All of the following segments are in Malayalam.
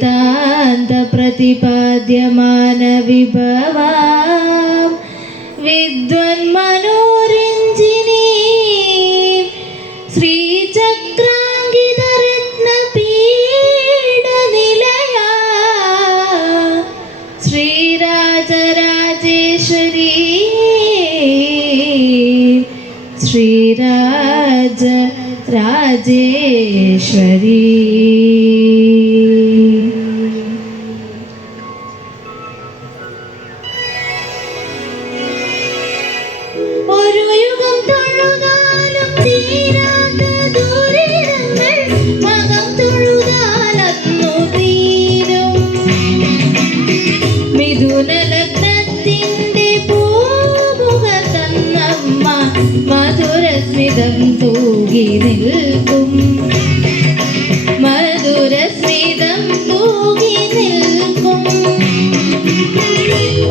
വേദാന്ത പ്രതിപാദ്യമാന വിഭവാം വിദ്വൻ മനോരഞ്ജിനി ശ്രീചക്രാങ്കിത രത്നപീഠ നിലയ ശ്രീരാജരാജേശ്വരി ശ്രീരാജരാജേശ്വരി. ഒരു യുഗം തൊഴുതാലും തീരാത്ത ദുരിതങ്ങൾ മകം തൊഴുതാലന്നു തീരും. മിഥുനലഗ്നത്തിന്റെ പൂമുഖ തന്നമ്മ മധുരസ്മിതം തൂകി നിൽക്കും. മധുരസ്മിതം തൂകി നിൽക്കും.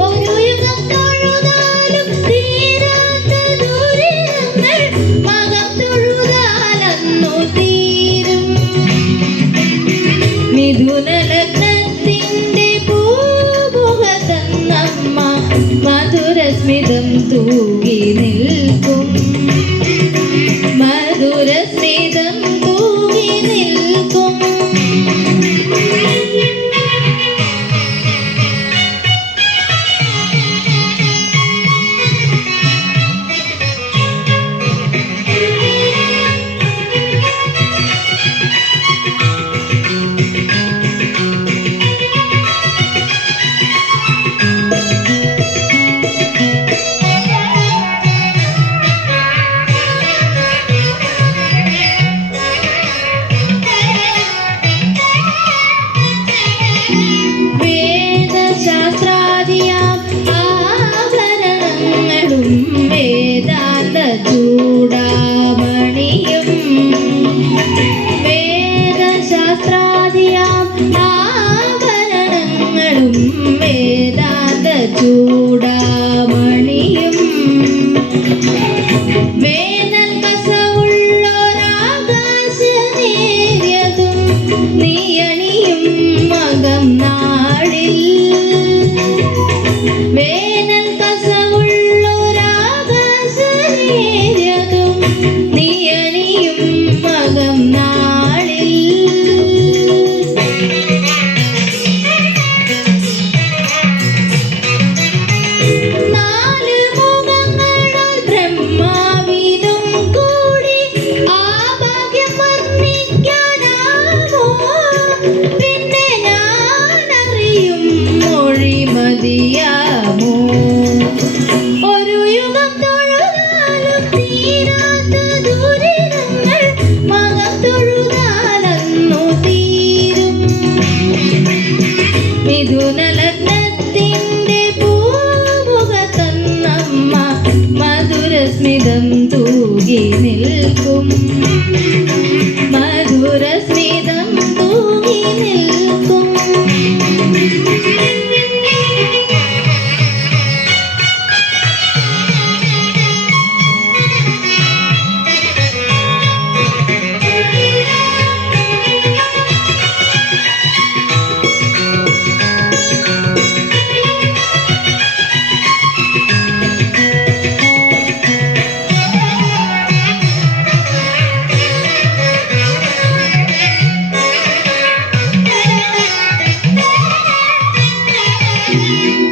ഒരു യുഗം തൊഴുതാലും തീരാത്ത ദുരിതങ്ങൾ മകം തൊഴുതാലന്നു തീരും. മിഥുനലഗ്നത്തിന്റെ പൂമുഖ തന്നമ്മ മധുരസ്മിതം തൂകി നിൽക്കും. മധുരസ്മിതം തൂകി നിൽക്കും. വേദശാസ്ത്രാദിയാം ആഭരണങ്ങളും വേദാന്ത ചൂടാമണിയും. വേദശാസ്ത്രാദിയാം ആഭരണങ്ങളും വേദാന്ത ചൂടാമണിയും. വേനൽ കസവുള്ളൊരാകാശ നേര്യതും നീയണിയും മകം നാളിൽ. വേനൽ കസവുള്ളൊരാകാശ നേര്യതും നീയണിയും മകം നാളിൽ. നാല് മുഖങ്ങളാൽ ബ്രഹ്മാവിനും കൂടി ആ ഭാഗ്യം വർണ്ണിക്കാനാമോ? പിന്നെ ഞാനറിയും മൊഴി മതിയാമോ? ഒരു യുഗം തൊഴുതാലും തീരാത്ത ദുരിതങ്ങൾ മകം തൊഴുതാലന്നു തീരും. മിഥുനലഗ്നത്തിന്റെ പൂമുഖ തന്നമ്മ മധുരസ്മിതം തൂകി നിൽക്കും. മധുരസ്മിതം തൂകി നിൽക്കും.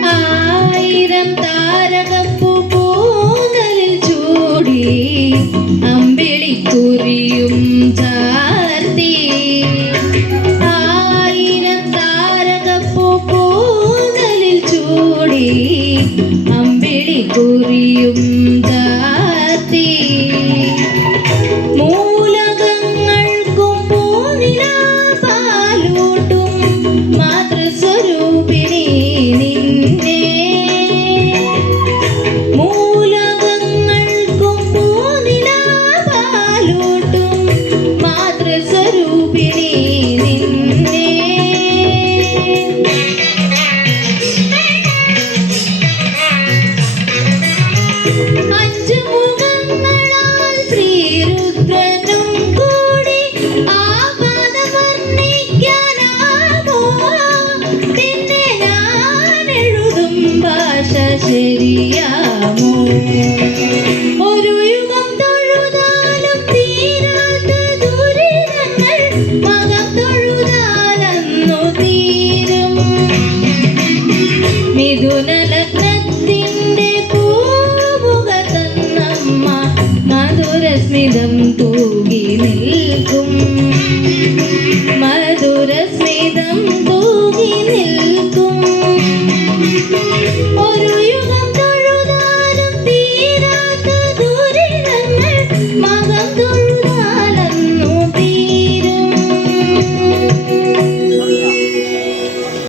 ആയിരം താരകപ്പൂ കൂന്തലിൽ ചൂടി അമ്പിളിക്കുരിയും ചാർത്തി. ആയിരം താരകപ്പൂ കൂന്തലിൽ ചൂടി അമ്പിളിക്കുരിയും ചാർത്തി. മൂലകങ്ങൾക്കും പൂനിലാ പാലൂട്ടും മാതൃസ്വരൂപിണി നിന്നെ. മൂലകങ്ങൾക്കും പൂനിലാ പാലൂട്ടും മാതൃസ്വരൂപിണി നിന്നെ. അറിയാമോ